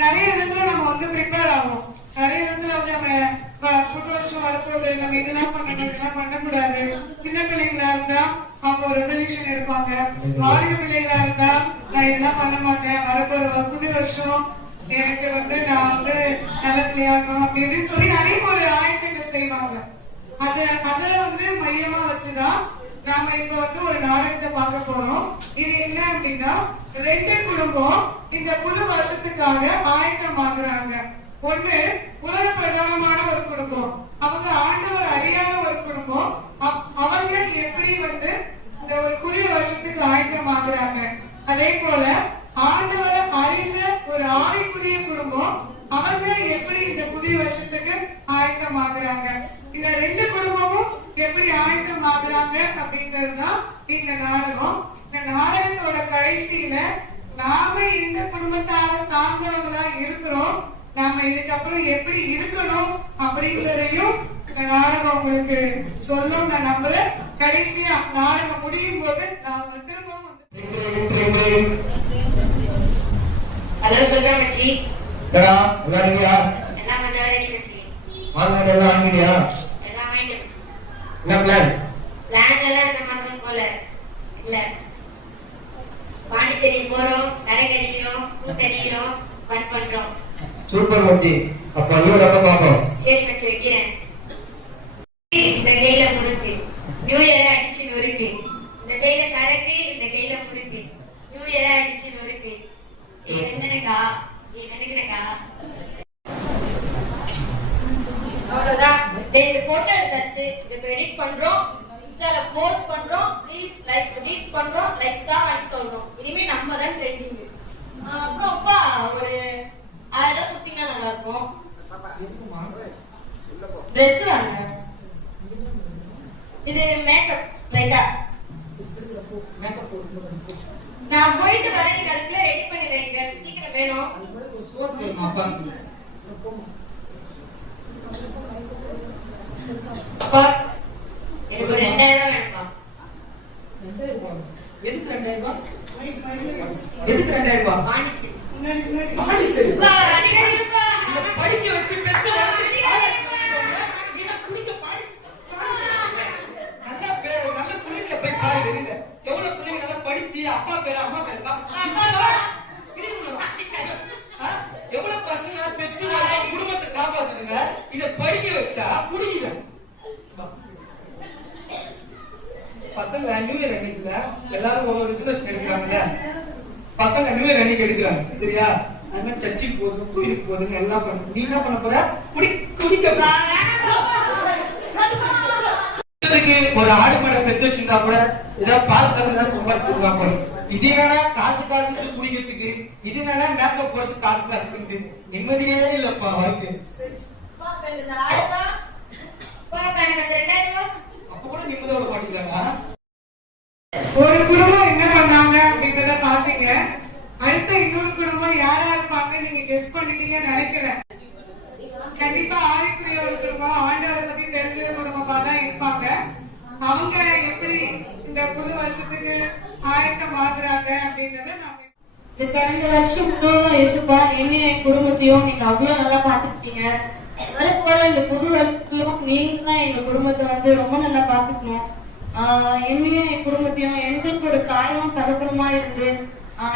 நிறைய இடத்துல நம்ம வந்து ப்ரிப்பேர் ஆகும். நிறைய இடத்துல வந்து நம்ம புது வருஷம் வரப்போகுது, நம்ம இதெல்லாம் பண்ணணும், இதெல்லாம் பண்ணக்கூடாது. சின்ன பிள்ளைங்களா இருந்தா அவங்க ஒரு ரெசல்யூஷன் எடுப்பாங்க. வாலிப பிள்ளைங்களா இருந்தா நான் இதெல்லாம் பண்ண மாட்டேன், வரப்போற புது வருஷம் எனக்கு வந்து நான் வந்து நல்லபடியாகணும் அப்படின்னு சொல்லி நிறைய ஒரு ஆயத்தங்கள் செய்வாங்க. அதை வந்து மையமா வச்சுதான் நாம இப்ப வந்து ஒரு நாடகத்தை பார்க்க போறோம். இது என்ன அப்படின்னா, ரெண்டு குடும்பம் இந்த புது வருஷத்துக்காக ஆயத்தம் ஆகுறாங்க. ஒண்ணு உலக பிரதானமான ஒரு குடும்பம், அவங்க ஆண்டவர் அறியாத ஒரு குடும்பம். அவங்க எப்படி வந்து இந்த ஒரு புதிய வருஷத்துக்கு ஆயத்தம் ஆகுறாங்க. அதே போல ஆண்டவரை அறிந்த ஒரு ஆவிக்குரிய குடும்பம், அவங்க எப்படி இந்த புதிய வருஷத்துக்கு ஆயத்தம் ஆகுறாங்க. இந்த ரெண்டு குடும்பமும் எப்படி ஆயத்தம் ஆகுறாங்க அப்படின்றதுதான் இந்த நாடகம். இந்த நாடகத்தோட கடைசியில நாம இந்த குடும்பத்தால சார்ந்தவங்களா இருக்கிறோம், நாம இதுக்கப்புறம் எப்படி இருக்கணும் அப்படிங்கறதையும் இந்த நாடகம் உங்களுக்கு சொல்லும். நான் நம்புறேன் கடைசியா நாடகம் முடியும் போது நாம திரும்பவும் ஹலோ சொல்றேன் மச்சி. என்னடா நல்லா இருக்கியா? எல்லாம் கொஞ்சம் ரெடி மச்சி. மார்க்கெட் எல்லாம் வாங்கிட்டியா? எல்லாம் வாங்கிட்டேன் மச்சி. என்ன பிளான்? பிளான் எல்லாம் இந்த மாதிரி போல இல்ல. பாண்டிச்சேரி போறோம், சரக்கு அடிக்கிறோம், கூத்தடிக்கிறோம், ஃபன் பண்றோம். சூப்பர் மச்சி. அப்ப நியூ ரப்ப பாப்போம். சரி மச்சி வைக்கிறேன். இந்த கையில முறுக்கு, நியூ இயர் அடிச்சு நொறுக்கு. இந்த கையில சரக்கு, இந்த கையில முறுக்கு. நியூ இயர் அடிச்சு நொறுக்கு. என்னக்கா என்னக்கா அவ்வளவுதான். இந்த போட்டோ எடுத்தாச்சு, இதை எடிட் பண்றோம், இன்ஸ்டால போஸ்ட் பண்றோம், ரீல்ஸ் லைக்ஸ் ரீல்ஸ் பண்றோம், லைக்ஸா வாங்கி தரோம். இனிமே நம்ம தான் ட்ரெண்டிங். அப்புறம் அப்பா ஒரு 1000 கொடுத்தீங்கன்னா நல்லா இருக்கும். ட்ரெஸ் வாங்க. இது மேக்கப் லைட்டா நான் போயிட்டு வரேன், அதுக்குள்ள ரெடி பண்ணி வைங்க, சீக்கிரம் வேணும். எனக்கு ஒரு 2000 வேணும்பா. எதுக்கு 2000? எதுக்கு 2000? பாண்டிச்சேரி பாண்டிச்சேரி படிக்க வச்சு பெற்று அப்பா பேரு அம்மா பேரு எவ்வளவு பசங்க பெற்று குடும்பத்தை காப்பாத்துங்க. இத படிக்க வச்சா குடிக்கிற பசங்க நியூ இயர் அன்னைக்குல எல்லாரும் ஒரு பிசினஸ் எடுக்கிறாங்க. பசங்க நியூ இயர் அன்னைக்கு எடுக்கிறாங்க, சரியா? அது மாதிரி சர்ச்சுக்கு போகுது, கோயிலுக்கு போகுதுன்னு எல்லாம் பண்ணு. நீ என்ன பண்ண போற? குடிக்க ஒரு ஆடு மாடை பெற்று வச்சிருந்தா கூட ஏதாவது பால் கலந்து சம்பாதிச்சிருந்தா கூட. இது என்னன்னா காசு குடிக்கிறதுக்கு, இது என்னன்னா மேக்கப் போறதுக்கு காசு நிம்மதியே இல்லப்பா வாழ்க்கை. அப்ப கூட நிம்மதியோட மாட்டீங்களா? ஒரு குடும்பம் என்ன பண்ணாங்க அப்படின்றத பாத்தீங்க. அடுத்த இன்னொரு குடும்பம் யாரா இருப்பாங்க நீங்க கெஸ் பண்ணிட்டீங்கன்னு நினைக்கிறேன். கண்டிப்பா ஆவிக்குரிய ஒரு குடும்பம், ஆண்டவரை பத்தி தெரிஞ்ச குடும்பமா தான் இருப்பாங்க. அவங்க எப்படி இந்த புது வருஷத்துக்கு ஆயத்தம் ஆகுறாங்க அப்படின்றத நாம இந்த கடந்த வருஷம் முழுவதும் இயேசுப்பா என்னையும் என் குடும்பத்தையும் நீங்க அவ்வளவு நல்லா பாத்துக்கிட்டீங்க. அதுபோல இந்த புது வருஷத்துலயும் நீங்க தான் எங்க குடும்பத்தை வந்து ரொம்ப நல்லா பாத்துக்கணும். என்னையும் என் குடும்பத்தையும் எங்களுக்கு ஒரு தாயும் தகப்பனுமா இருந்து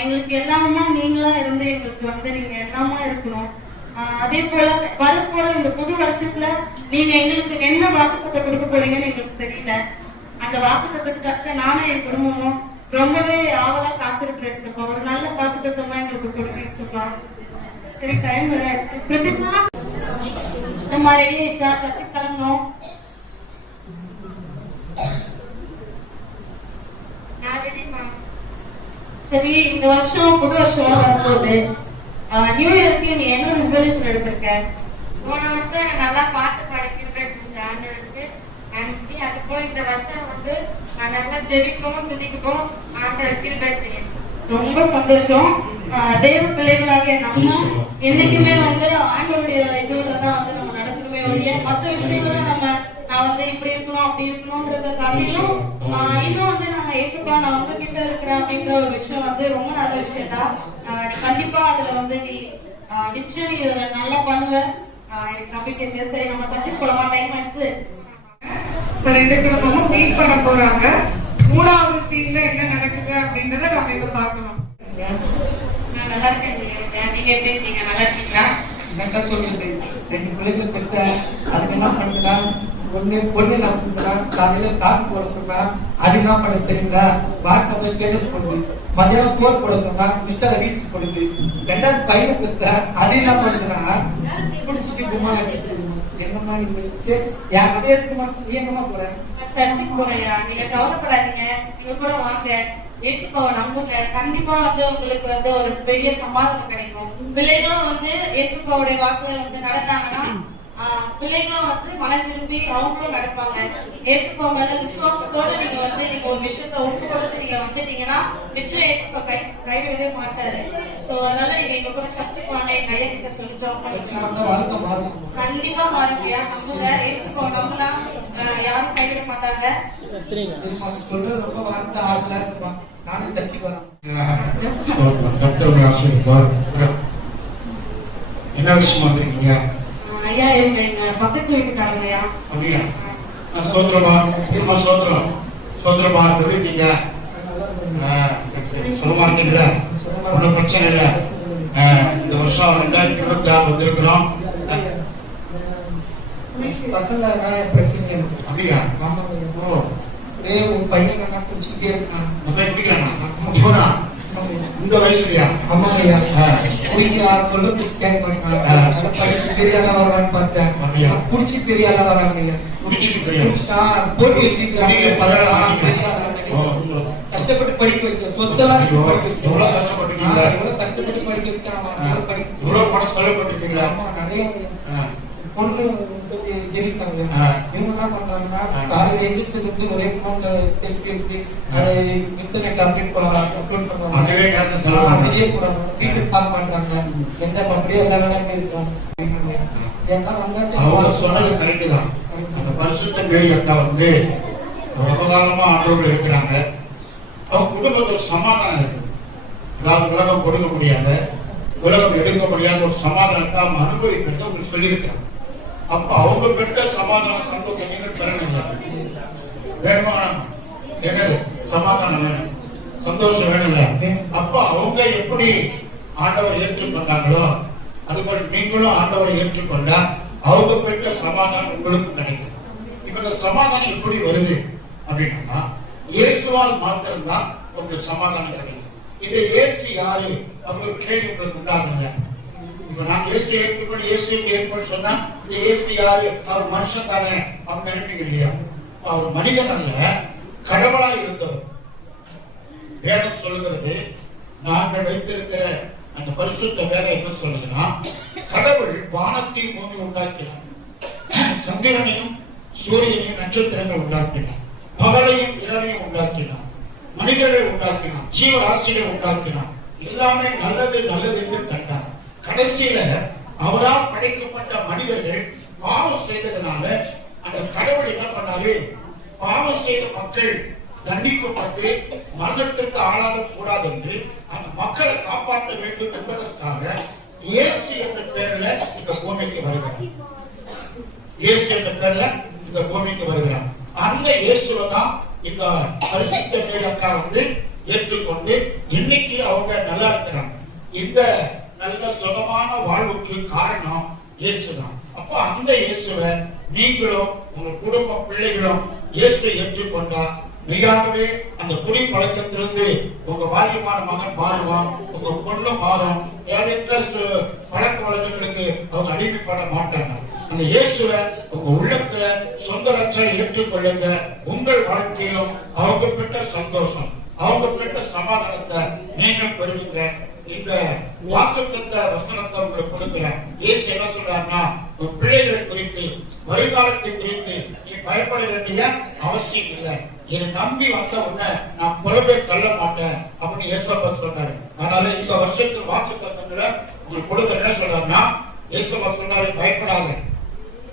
எங்களுக்கு எல்லாமா நீங்களா இருந்து எங்களுக்கு வந்து நீங்க எல்லாமா இருக்கணும். அதே போல வரப்போல இந்த புது வருஷத்துல நீங்க எங்களுக்கு என்ன வாக்குத்தத்தை கொடுக்க போறீங்கன்னு எங்களுக்கு தெரியல. அந்த வாக்குத்தத்துக்காக நானும் என் குடும்பமும் ரொம்பவே ஆவலா காத்திருக்கிறேன் சொல்பா. ஒரு நல்ல வாக்குத்தமா எங்களுக்கு கொடுப்பீங்க சொல்பா. சரி, டைம் ஆயிடுச்சு. பிரதிமா நம்ம ரெடியா கத்தி கிளம்பணும். சரி, இந்த வருஷம் புது வருஷம் வரும்போது நியூ இயர்க்கு நீ என்ன ரிசல்யூஷன் எடுத்திருக்க? போன வருஷம் எனக்கு நல்லா பாட்டு பாடிக்கிறேன் ஆண்டவருக்கு நினைச்சு, அது போல இந்த வருஷம் வந்து நான் நல்லா ஜெபிக்கவும் துதிக்கவும் ஆண்டவருக்கு பேசுறேன். ரொம்ப சந்தோஷம். தேவ பிள்ளைகளாகிய நம்ம என்னைக்குமே வந்து ஆண்டவருடைய இதுலதான் வந்து நம்ம நடக்கணுமே ஒழிய மற்ற விஷயங்கள நான் வந்து இப்படி இருக்கணும் அப்படி இருக்கணும்ன்றத காட்டிலும் இன்னும் வந்து நம்ம ஏசுப்பா நான் உங்ககிட்ட இருக்கிறேன் அப்படின்ற ஒரு விஷயம் வந்து ரொம்ப நல்ல விஷயம் தான். கண்டிப்பா அதுல வந்து நீ நிச்சயம் நீ இதை நல்லா பண்ணுவேன். எனக்கு நம்பிக்கை இருக்கு. சரி, நம்ம சர்ச்சுக்கு போலாமா? டைம் ஆயிடுச்சு. சரி, இதுக்கு நம்ம மீட் பண்ண போறாங்க. 3வது சீன்ல என்ன நடக்குது அப்படின்றத நம்ம இப்ப பார்க்கணும். நான் நல்லா இருக்கேன். நீங்க எப்படி இருக்கீங்க? நல்லா இருக்கீங்களா? என்னக்கா சொல்லுது 2 பிள்ளைகள் பெற்ற அதுக்கு என்ன பண்ணுறா பொண்ணு என்ன பண்ணுறா காலையில காசு போட சொன்னா அது என்ன பண்ண தெரியுங்களா வாட்ஸ்அப்ல ஸ்டேட்டஸ் போடுது மதியானம் ஸ்கோர் போட சொன்னா மிஸ்டர் ரீல்ஸ் போடுது 2வது பையன் பெற்ற அது என்ன பண்ணுறா பிடிச்சிட்டு குமா வச்சுட்டு என்னமா இருந்துச்சு என் கதையை இருக்குமா நீ எங்கம்மா போறேன் சர்ச்சுக்கு போறையா? நீங்க கவலைப்படாதீங்க. நீங்க கூட வாங்க. ஏசுப்பாவை நம்புங்க. கண்டிப்பா வந்து உங்களுக்கு வந்து ஒரு பெரிய சமாதானம் கிடைக்கும். பிள்ளைகளும் வந்து ஏசுப்பாவுடைய வாக்குல வந்து நடந்தாங்கன்னா பிள்ளைகளும் வந்து மனம் திரும்பி அவங்களும் நடப்பாங்க. ஏசுப்பா மேல விசுவாசத்தோட நீங்க வந்து நீங்க ஒரு விஷயத்த ஒப்பு கொடுத்து நீங்க வந்துட்டீங்கன்னா நிச்சயம் ஏசுப்பா கைவிடவே மாட்டாரு. சோ அதனால நீங்க எங்க கூட சர்ச்சுக்கு வாங்க. எங்க ஐயா கிட்ட சொல்லிட்டோம். கண்டிப்பா மாறுங்கயா. நம்புங்க. ஏசுப்பா நம்புனா யாரும் கைவிட மாட்டாங்க. சொல்றது ரொம்ப வார்த்தை ஆடல இருப்பான் நானும் சர்ச்சுக்கு வரேன். என்ன விஷயமா இருக்கீங்க? ஐயா இவங்க எங்க பக்கத்து வீட்டுக்காரங்கய்யா. அப்படியா? சோதரமா சோதரம் சோதரமா இருக்கீங்க. சுலமா இருக்கீங்களா? ஒன்றும் பிரச்சனை இல்லை. இந்த வருஷம் 2026 வந்திருக்கிறோம். பசங்க பிரச்சனை அப்படியா? ஓ உன் பையன் நல்லா பிடிச்சிக்கிட்டே இருக்கான். பிடிக்கிறானா? இந்த வயசுலயா? ஆமாங்கய்யா. போயிட்டு 6 கொண்டு ஸ்கேன் பண்ணிட்டாங்க. பெரிய ஆளா வரான்னு பார்த்தேன். அப்படியா? பிடிச்சி பெரிய ஆளா வராங்கய்யா. போட்டி வச்சுக்கிறாங்க. கஷ்டப்பட்டு படிக்க வச்சேன். சொத்தெல்லாம் கஷ்டப்பட்டு படிக்க வச்சேன். நிறைய பொண்ணு ஜெயிப்பாங்க. இவங்க என்ன பண்றாங்கன்னா காலையில எழுந்திரிச்சதுக்கு ஒரே போன்ல செல்ஃபி எடுத்து இன்டர்நெட் அப்டேட் அப்லோட் பண்ணுவாங்க. அதே கூட வீட்டுக்கு கால் பண்றாங்க. எந்த அப்படியே எல்லா வேலையுமே இருக்கும். அவங்க சொன்னது கரெக்ட் தான். அந்த பரிசுத்த மேரி அக்கா வந்து ரொம்ப காலமா ஆண்டவர்கள் இருக்கிறாங்க. அவங்க குடும்பத்துல சமாதானம் இருக்கு. அதாவது உலகம் கொடுக்க முடியாத உலகம் எடுக்க முடியாத ஒரு சமாதானத்தை அவங்க அனுபவிக்கிறது அவங்க சொல்லியிருக்காங்க. அப்ப அவங்க பெற்ற சமாதான சந்தோஷம் நீங்கள் பெறணும். வேணுமா? என்னது சமாதானம் வேணும், சந்தோஷம் வேணும்ல. அப்ப அவங்க எப்படி ஆண்டவரை ஏற்றுக்கொண்டாங்களோ அதுபடி நீங்களும் ஆண்டவரை ஏற்றுக்கொண்டா அவங்க பெற்ற சமாதானம் உங்களுக்கு கிடைக்கும். இப்ப இந்த சமாதானம் எப்படி வருது அப்படின்னா இயேசுவால் மாத்திரம்தான் உங்களுக்கு சமாதானம் கிடைக்கும். இது இயேசு யாரு அப்படின்னு கேள்வி உங்களுக்கு உண்டாகுங்க. இப்ப நான் இயேசு ஏற்றுக்கொண்டு இயேசு ஏற்பட்டு சொன்னா இந்த இயேசு யாரு? அவர் மனுஷன் தானே அப்படின்னு நினைப்பீங்க இல்லையா? அவர் மனிதன் அல்ல, கடவுளா இருந்தவர். வேதம் சொல்லுகிறது, நாங்கள் வைத்திருக்கிற அந்த பரிசுத்த வேலை என்ன சொல்லுதுன்னா, கடவுள் வானத்தையும் பூமி உண்டாக்கினார், சந்திரனையும் சூரியனையும் நட்சத்திரங்கள் உண்டாக்கினார், பகலையும் இரவையும் உண்டாக்கினார், மனிதர்களை உண்டாக்கினார், ஜீவராசிகளை உண்டாக்கினார். எல்லாமே நல்லது நல்லது என்று கண்டார். கடைசியில அவரால் படைக்கப்பட்ட மனிதர்கள் பாவம் செய்ததுனால அந்த கடவுள் என்ன பண்ணாரு? பாவம் செய்த மக்கள் தண்டிக்கப்பட்டு மரணத்திற்கு ஆளாக கூடாது என்று அந்த மக்களை காப்பாற்ற வேண்டும் என்பதற்காக இயேசு என்ற பெயர்ல இந்த பூமிக்கு வருகிறார். இயேசு என்ற பெயர்ல இந்த பூமிக்கு வருகிறார். அந்த இயேசுவை தான் இந்த பரிசுத்த மேரி அக்கா வந்து ஏற்றுக்கொண்டு இன்னைக்கு அவங்க நல்லா இருக்கிறாங்க. இந்த நல்ல சுகமான வாழ்வுக்கு காரணம் இயேசுதான். அப்ப அந்த இயேசுவை நீங்களும் உங்க குடும்ப பிள்ளைகளும் இயேசுவை ஏற்றுக்கொண்டா மிகவே அந்த குடி பழக்கத்திலிருந்து உங்க பாக்கியமான மகன் மாறுவான், உங்க பொண்ணு மாறும். தேவையற்ற பழக்க வழக்கங்களுக்கு அவங்க அடிமைப்பட மாட்டாங்க. அந்த இயேசுவை உங்க உள்ளத்துல சொந்த ரட்சனை ஏற்றுக்கொள்ளுங்க. உங்கள் வாழ்க்கையிலும் அவங்க பெற்ற சந்தோஷம், அவங்க பெற்ற சமாதானத்தை நீங்கள் பெறுவீங்க. இந்த வாக்குத்தத்த வசனத்தை உங்களுக்கு கொடுக்கிறேன். இயேசு என்ன சொல்றாருன்னா, உன் பிள்ளைகளை குறித்து வருங்காலத்தை குறித்து நீ பயப்பட வேண்டிய அவசியம் இல்லை. என்னை நம்பி வந்த உடனே நான் புறவே தள்ள மாட்டேன் அப்படின்னு இயேசுப்பா சொல்றாரு. அதனால இந்த வருஷத்துக்கு வாக்குத்தத்தங்களை உங்களுக்கு கொடுக்க என்ன சொல்றாருன்னா, இயேசுப்பா சொல்றாரு, பயப்படாத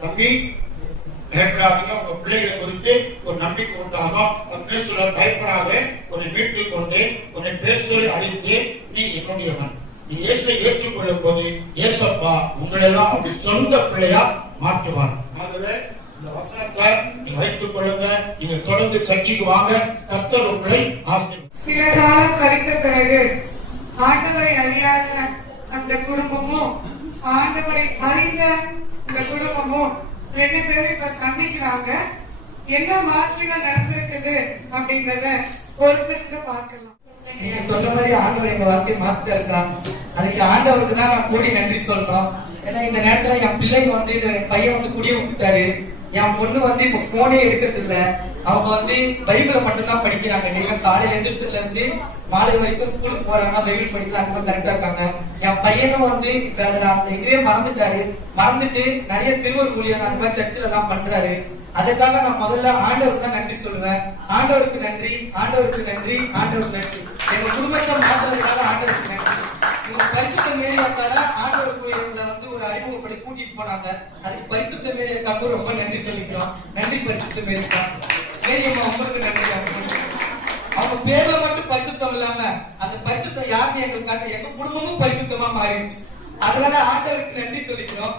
தம்பி, பயப்படாதீங்க. உங்க பிள்ளைகளை குறித்து ஒரு நம்பிக்கை உண்டாகும். பயப்படாத, உன்னை மீட்டுக் கொண்டு உன்னை பேசுவதை அழித்து நீ என்னுடையவன். நீ இயேசை ஏற்றுக்கொள்ளும் போது இயேசப்பா உங்களெல்லாம் அப்படி சொந்த பிள்ளையா மாற்றுவார். ஆகவே இந்த வசனத்தை நீங்க வைத்துக் கொள்ளுங்க. நீங்க தொடர்ந்து சர்ச்சைக்கு வாங்க. கர்த்தர் உங்களை ஆசீர்வதிப்பார். சில காலம் கழித்த பிறகு ஆண்டவரை அறியாத அந்த குடும்பமும் ஆண்டவரை அறிந்த அந்த குடும்பமும் 2 பேரும் இப்ப சந்திக்கிறாங்க. என்ன மாற்றங்கள் நடந்திருக்குது அப்படிங்கறத பொறுத்திருந்து பார்க்கலாம். நீங்க சொன்ன மாதிரி ஆண்டவர் எங்க வாழ்க்கையை மாத்திட்டாருக்கா. அதுக்கு ஆண்டவருக்கு தான் நான் கூடி நன்றி சொல்றோம். ஏன்னா இந்த நேரத்துல என் பிள்ளைங்க வந்து என் பையன் வந்து குடிய விட்டுட்டாரு. என் பொண்ணு வந்து இப்ப போனே எடுக்கிறது இல்ல. அவங்க வந்து பைபிளை மட்டும்தான் படிக்கிறாங்க. நீங்க காலையில எந்திரிச்சதுல இருந்து மாலை வரைக்கும் ஸ்கூலுக்கு போறாங்க, பைபிள் படிக்கிறாங்க, கரெக்டா இருக்காங்க. என் பையனும் வந்து இப்ப அந்த இதுவே மறந்துட்டாரு. மறந்துட்டு நிறைய சிறுவர் ஊழியர் அந்த மாதிரி சர்ச்சில் எல்லாம் பண்றாரு. அதுக்காக நான் முதல்ல ஆண்டவருக்கு தான் நன்றி சொல்லுவேன். ஆண்டவருக்கு நன்றி, ஆண்டவருக்கு நன்றி, ஆண்டவருக்கு நன்றி. எங்க குடும்பத்தை மாற்றுறதுனால ஆண்டவருக்கு நன்றி. இவங்க பரிசுத்த மேரியாக்காக ஆண்டவருக்கு எங்களை வந்து ஒரு அறிமுகப்படி கூட்டிட்டு போனாங்க. அதுக்கு பரிசுத்த மேரியாக்காக ரொம்ப நன்றி சொல்லிக்கிறோம். நன்றி பரிசுத்த மேரியாக்கா. மேரியம்மா உங்களுக்கு நன்றி. அவங்க பேர்ல மட்டும் பரிசுத்தம் இல்லாம அந்த பரிசுத்தம் யாருன்னு எங்களுக்கு காட்ட எங்க குடும்பமும் பரிசுத்தமா மாறிடுச்சு. அதனால ஆண்டவருக்கு நன்றி சொல்லிக்கிறோம்.